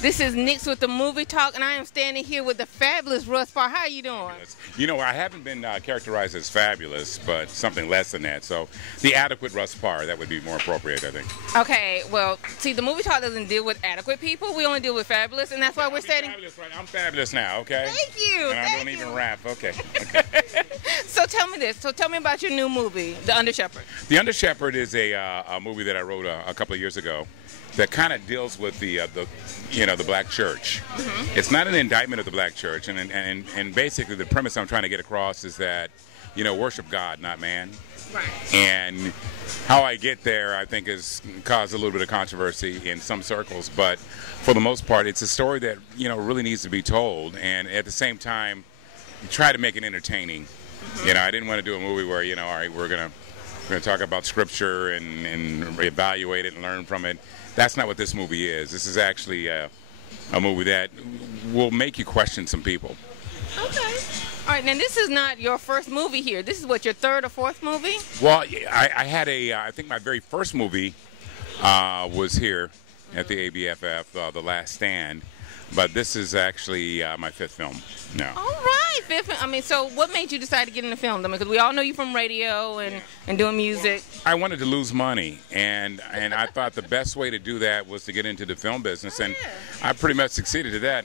This is Nix with the Movie Talk, and I am standing here with the fabulous Russ Parr. How are you doing? You know, I haven't been characterized as fabulous, but something less than that. So the adequate Russ Parr, that would be more appropriate, I think. Okay, well, see, the Movie Talk doesn't deal with adequate people. We only deal with fabulous, and that's why we're standing. Fabulous, right? I'm fabulous now, okay? Thank you. And I don't even rap, okay. So tell me this. So tell me about your new movie, The Under Shepard. The Under Shepard is a movie that I wrote a couple of years ago that kind of deals with the black church. Mm-hmm. It's not an indictment of the black church, and basically the premise I'm trying to get across is that, worship God, not man. Right. And how I get there, I think, has caused a little bit of controversy in some circles, but for the most part, it's a story that, really needs to be told, and at the same time, try to make it entertaining. Mm-hmm. I didn't want to do a movie where, all right, we're gonna talk about scripture and evaluate it and learn from it. That's not what this movie is. This is actually a movie that will make you question some people. Okay. All right, now this is not your first movie here. This is what, your third or fourth movie? Well, I had I think my very first movie was here at the ABFF, The Last Stand. But this is actually my fifth film now. All right, fifth. I mean, so what made you decide to get into film? I mean, because we all know you from radio and doing music. I wanted to lose money, and I thought the best way to do that was to get into the film business, and I pretty much succeeded to that.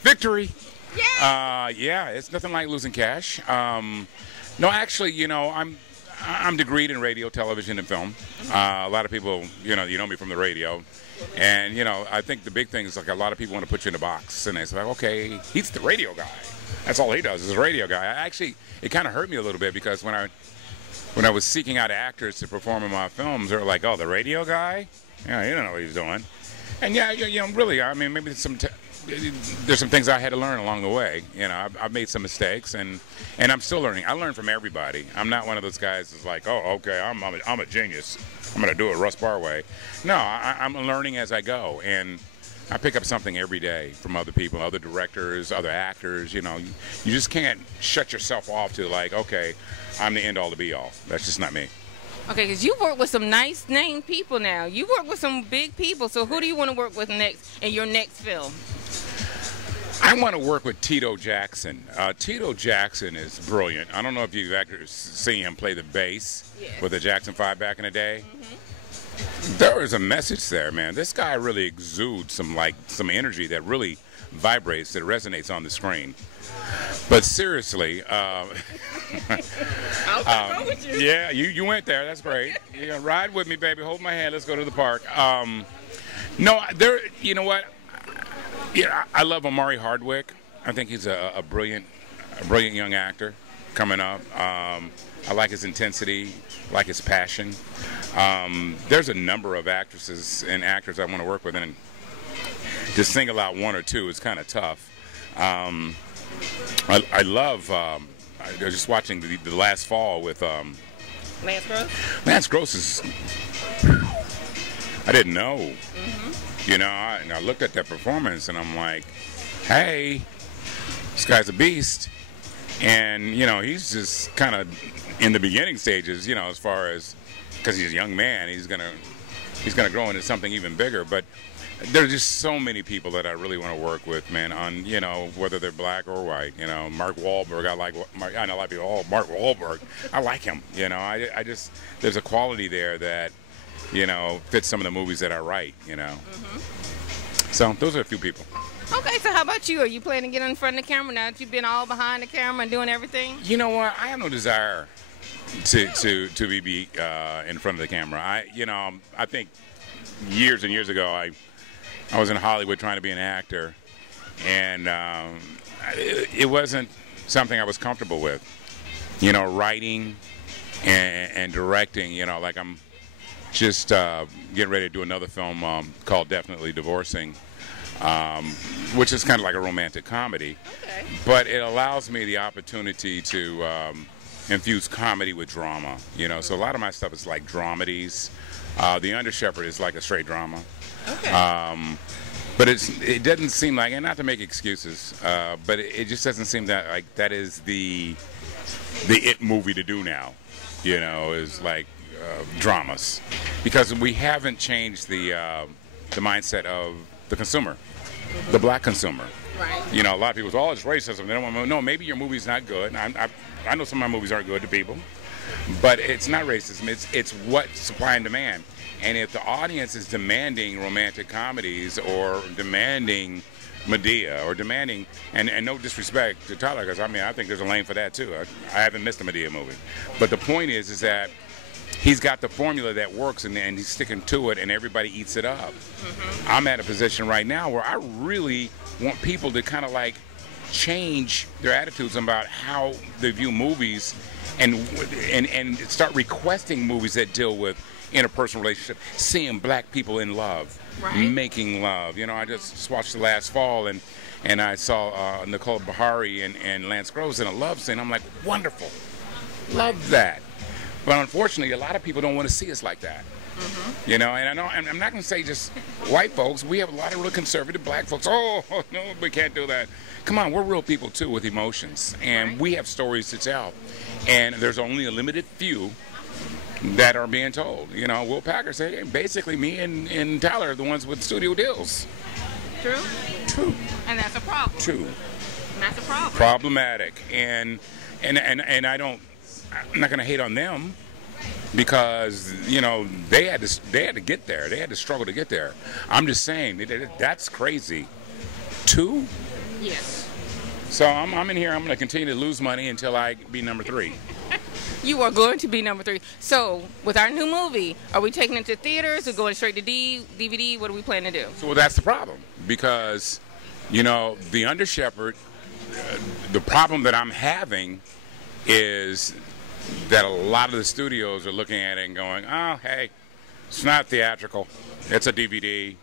Victory! Yeah. Yeah, it's nothing like losing cash. No, actually, I'm degreed in radio, television, and film. A lot of people, you know me from the radio. And, I think the big thing is, like, a lot of people want to put you in a box. And they say, okay, he's the radio guy. That's all he does is a radio guy. It kind of hurt me a little bit because when I was seeking out actors to perform in my films, they were like, oh, the radio guy? Yeah, he didn't know what he was doing. And, really, I mean, maybe there's some things I had to learn along the way. I've made some mistakes, and I'm still learning. I learn from everybody. I'm not one of those guys that's like, oh, okay, I'm a genius. I'm going to do it Russ Parr way. No, I'm learning as I go, and I pick up something every day from other people, other directors, other actors. You just can't shut yourself off to like, okay, I'm the end all to be all. That's just not me. Okay, because you work with some nice name people now. You work with some big people. So who do you want to work with next in your next film? I want to work with Tito Jackson. Tito Jackson is brilliant. I don't know if you've actually seen him play the bass with the Jackson 5 back in the day. Mm-hmm. There is a message there, man. This guy really exudes some energy that really vibrates, that resonates on the screen. But seriously, I'll go with you. Yeah, you went there. That's great. Yeah, ride with me, baby. Hold my hand. Let's go to the park. No, you know what? Yeah, I love Omari Hardwick. I think he's a brilliant young actor coming up. I like his intensity, like his passion. There's a number of actresses and actors I want to work with, and to single out one or two is kind of tough. I love. I was just watching the last fall with Lance Gross. Lance Gross is. I didn't know. Mm-hmm. I looked at that performance and I'm like, hey, this guy's a beast. And, he's just kind of in the beginning stages, as far as, because he's a young man, he's gonna grow into something even bigger. But there's just so many people that I really want to work with, man, on, whether they're black or white. Mark Wahlberg, I know a lot of people, Mark Wahlberg, I like him. I just, there's a quality there that, fits some of the movies that I write, Mm-hmm. So those are a few people. Okay, so how about you? Are you planning to get in front of the camera now that you've been all behind the camera and doing everything? You know what? I have no desire to be in front of the camera. I think years and years ago, I was in Hollywood trying to be an actor, and it wasn't something I was comfortable with. Writing and directing, like I'm just getting ready to do another film called Definitely Divorcing, which is kind of like a romantic comedy. Okay. But it allows me the opportunity to infuse comedy with drama, So a lot of my stuff is like dramedies. The Under Shepard is like a straight drama. Okay. But it doesn't seem like, and not to make excuses, but it just doesn't seem that like that is the it movie to do now, is like dramas, because we haven't changed the mindset of the consumer. the black consumer. Right. You know, a lot of people say, oh, it's racism. They don't want to know, maybe your movie's not good. I know some of my movies aren't good to people, but it's not racism. It's what supply and demand. And if the audience is demanding romantic comedies or demanding Medea or demanding, and no disrespect to Tyler, because I think there's a lane for that too. I haven't missed a Medea movie. But the point is that he's got the formula that works, and he's sticking to it, and everybody eats it up. I'm at a position right now where I really want people to kind of like change their attitudes about how they view movies, and start requesting movies that deal with interpersonal relationship, seeing black people in love, making love. You know, I just watched The Last Fall, and I saw Nicole Bahari and Lance Groves in a love scene. I'm like, wonderful, love that. But unfortunately, a lot of people don't want to see us like that. You know, and I know, and I'm not going to say just white folks. We have a lot of real conservative black folks. Oh, no, we can't do that. Come on, we're real people too with emotions, and we have stories to tell. And there's only a limited few that are being told. You know, Will Packer said, hey, basically me and Tyler are the ones with studio deals. True? True. And that's a problem. True. And that's a problem. Problematic. And I don't, I'm not going to hate on them, because, you know, they had to get there. They had to struggle to get there. I'm just saying, that's crazy. 2? Yes. So I'm in here, I'm going to continue to lose money until I be number 3. You are going to be number 3. So, with our new movie, are we taking it to theaters or going straight to DVD? What are we planning to do? So, well, that's the problem. Because, you know, the Under Shepard, the problem that I'm having is that a lot of the studios are looking at it and going, oh, hey, it's not theatrical. It's a DVD.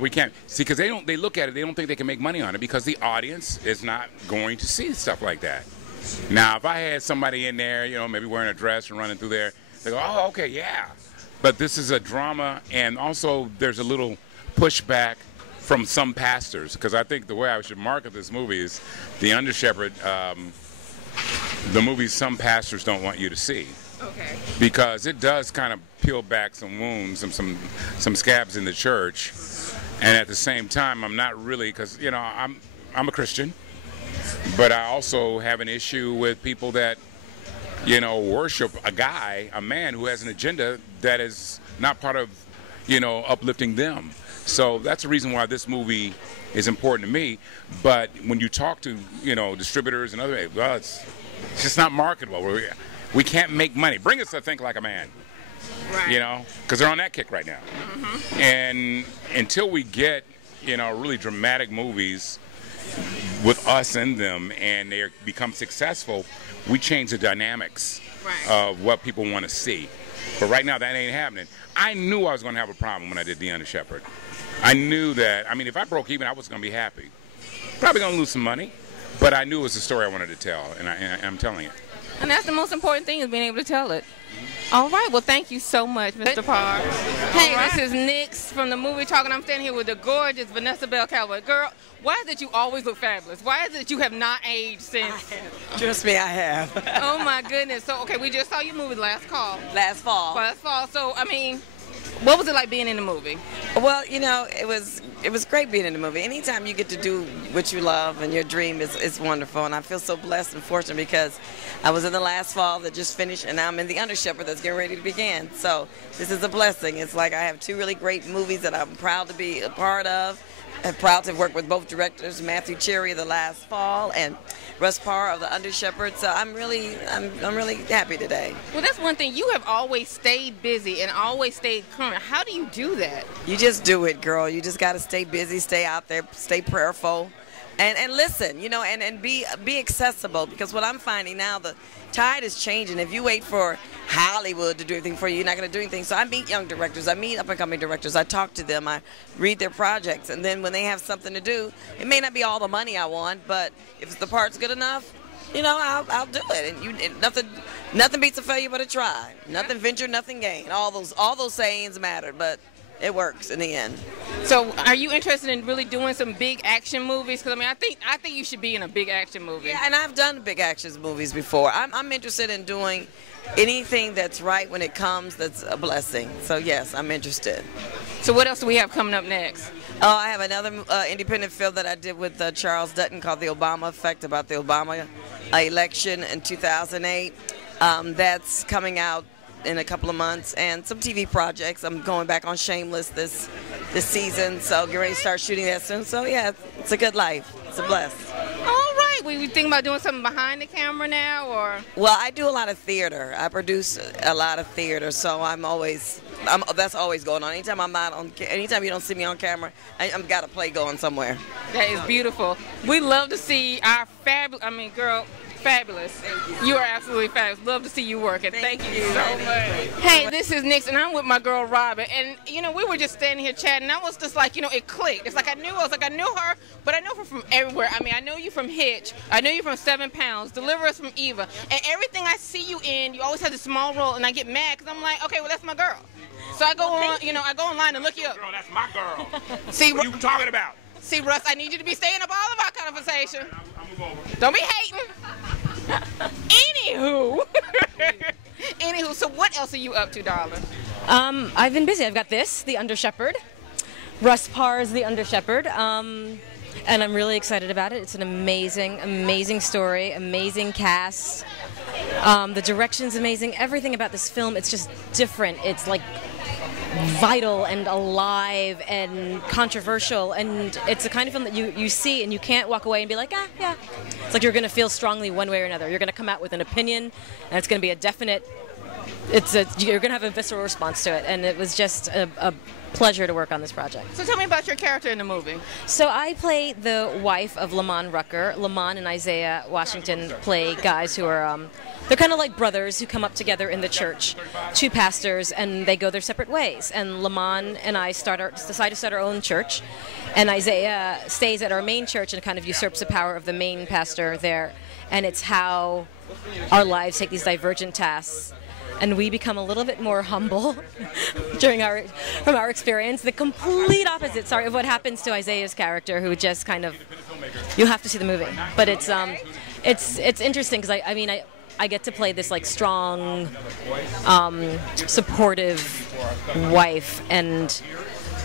We can't. See, because they look at it, they don't think they can make money on it because the audience is not going to see stuff like that. Now, if I had somebody in there, you know, maybe wearing a dress and running through there, they go, oh, okay, yeah. But this is a drama, and also there's a little pushback from some pastors, because I think the way I should market this movie is the Under Shepard, the movie some pastors don't want you to see. Okay. Because it does kind of peel back some wounds and some scabs in the church, and at the same time, I'm not really, because, you know, I'm a Christian. But I also have an issue with people that, you know, worship a man who has an agenda that is not part of, you know, uplifting them. So that's the reason why this movie is important to me. But when you talk to, you know, distributors and other, well, it's just not marketable. We can't make money. Bring us to Think Like a Man. Right. You know, because they're on that kick right now. And until we get, you know, really dramatic movies with us in them and they become successful, we change the dynamics of what people want to see. But right now, that ain't happening. I knew I was going to have a problem when I did The Under Shepard. I knew that, I mean, if I broke even, I was going to be happy. Probably going to lose some money, but I knew it was the story I wanted to tell, and I'm telling it. And that's the most important thing, is being able to tell it. All right. Well, thank you so much, Mr. Parr. Hey, this is Nix from the Movie Talk, and I'm standing here with the gorgeous Vanessa Calloway. Girl, why is it you always look fabulous? Why is it you have not aged since? Trust me, I have. Oh, my goodness. So, okay, we just saw your movie Last Fall. Last fall. Last Fall. So, I mean, what was it like being in the movie? Well, you know, it was great being in the movie. Anytime you get to do what you love and your dream is wonderful, and I feel so blessed and fortunate because I was in the Last Fall that just finished, and now I'm in the Under Shepard that's getting ready to begin. So this is a blessing. It's like I have 2 really great movies that I'm proud to be a part of. I'm proud to have worked with both directors, Matthew Cherry of The Last Fall and Russ Parr of The Under Shepard. So I'm really happy today. Well, that's one thing. You have always stayed busy and always stayed current. How do you do that? You just do it, girl. You just got to stay busy, stay out there, stay prayerful, and listen, you know, and be accessible, because what I'm finding now, the tide is changing. If you wait for Hollywood to do anything for you, you're not going to do anything. So I meet young directors, I meet up-and-coming directors, I talk to them, I read their projects, and then when they have something to do, it may not be all the money I want, but if the part's good enough, you know, I'll do it. And nothing beats a failure but a try. Nothing venture, nothing gain. All those sayings matter, but it works in the end. So, are you interested in really doing some big action movies? Because I mean, I think you should be in a big action movie. Yeah, and I've done big action movies before. I'm interested in doing anything that's right when it comes. That's a blessing. So yes, I'm interested. So, what else do we have coming up next? I have another independent film that I did with Charles Dutton called The Obama Effect, about the Obama election in 2008. That's coming out in a couple of months, and some TV projects. I'm going back on Shameless this season, so get ready to start shooting that soon. So yeah, it's a good life. It's a bless. All right. We think about doing something behind the camera now, or? Well, I do a lot of theater. I produce a lot of theater, so that's always going on. Anytime I'm not on, anytime you don't see me on camera, I've got a play going somewhere. That is beautiful. We love to see our fabulous. I mean, girl. Fabulous. You are absolutely fabulous. Love to see you working. Thank you so much. Hey, this is Nix, and I'm with my girl Robin. And you know, we were just standing here chatting. I was just like, you know, it clicked. It's like I knew her, but I know her from everywhere. I mean, I know you from Hitch. I know you from 7 Pounds. Deliver Us from Eva. And everything I see you in, you always have this small role, and I get mad because I'm like, okay, well that's my girl. So I go on, you know, I go online and look you up. Girl, that's my girl. See, what are you talking about? See, Russ, I need you to be staying up all of our conversation. Don't be hating. Anywho, so what else are you up to, darling? I've been busy. I've got the Under Shepard. Russ Parr is the Under Shepard, and I'm really excited about it. It's an amazing, amazing story, amazing cast. The direction's amazing. Everything about this film, it's just different. It's like vital and alive and controversial, and it's the kind of film that you see and you can't walk away and be like, yeah. It's like you're going to feel strongly one way or another. You're going to come out with an opinion, and it's going to be a definite, you're going to have a visceral response to it, and it was just a pleasure to work on this project. So tell me about your character in the movie. So I play the wife of Lamont Rucker. Lamont and Isaiah Washington play guys who are, they're kind of like brothers who come up together in the church, two pastors, and they go their separate ways. And Lamont and I decide to start our own church, and Isaiah stays at our main church and kind of usurps the power of the main pastor there. And it's how our lives take these divergent tasks, and we become a little bit more humble from our experience. The complete opposite, of what happens to Isaiah's character, who just kind of, you have to see the movie. But it's interesting because I get to play this like strong, supportive wife, and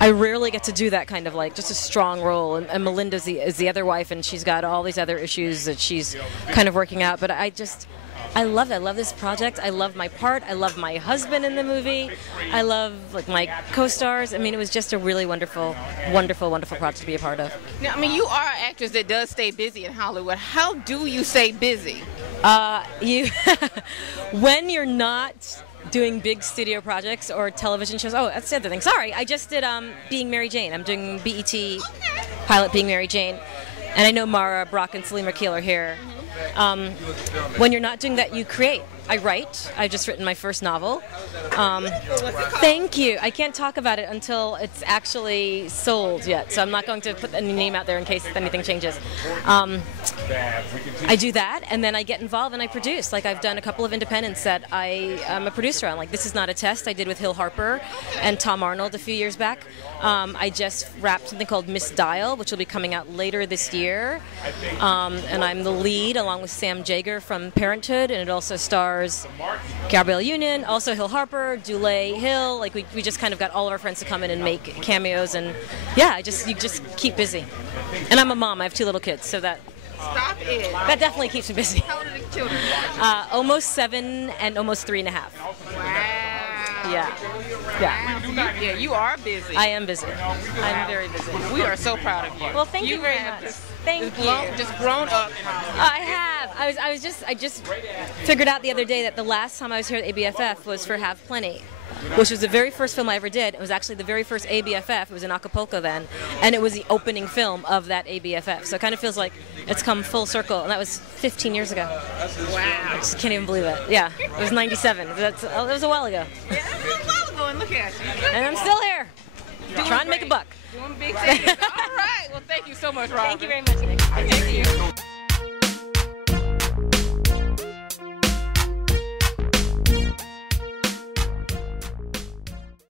I rarely get to do that kind of like just a strong role. And Melinda is the other wife, and she's got all these other issues that she's kind of working out. But I love it. I love this project. I love my part. I love my husband in the movie. I love like my co-stars. I mean, it was just a really wonderful, wonderful, wonderful project to be a part of. Now, I mean, you are an actress that does stay busy in Hollywood. How do you stay busy? When you're not doing big studio projects or television shows. Oh, that's the other thing. Sorry, I just did Being Mary Jane. I'm doing BET pilot Being Mary Jane. And I know Mara Brock and Salima Keel are here. When you're not doing that, you create. I write. I've just written my first novel. Thank you. I can't talk about it until it's actually sold yet, so I'm not going to put any name out there in case anything changes. I do that, and then I get involved and I produce. Like I've done a couple of independents that I'm a producer on. Like This Is Not a Test I did with Hill Harper and Tom Arnold a few years back. I just wrapped something called Miss Dial, which will be coming out later this year. And I'm the lead along with Sam Jager from Parenthood, and it also stars Gabrielle Union, also Hill Harper, Dulé Hill. Like we just kind of got all of our friends to come in and make cameos, and yeah, you just keep busy. And I'm a mom. I have 2 little kids, so that Stop it. That definitely keeps me busy. How old are the children? Almost 7 and almost 3.5. Wow. Yeah. Yeah, you are busy. I am busy. I'm very busy. We are so proud of you. Well, thank you very much. Thank you. Just grown up. I have. I just figured out the other day that the last time I was here at ABFF was for Have Plenty, which was the very first film I ever did. It was actually the very first ABFF. It was in Acapulco then, and it was the opening film of that ABFF. So it kind of feels like it's come full circle, and that was 15 years ago. Wow. I just can't even believe it. Yeah, it was 97. It was a while ago. Yeah, it was a while ago, and look at you. And I'm still here, trying to make a buck. Doing big things. All right. Well, thank you so much, Robin. Thank you very much, Nick. Thank you.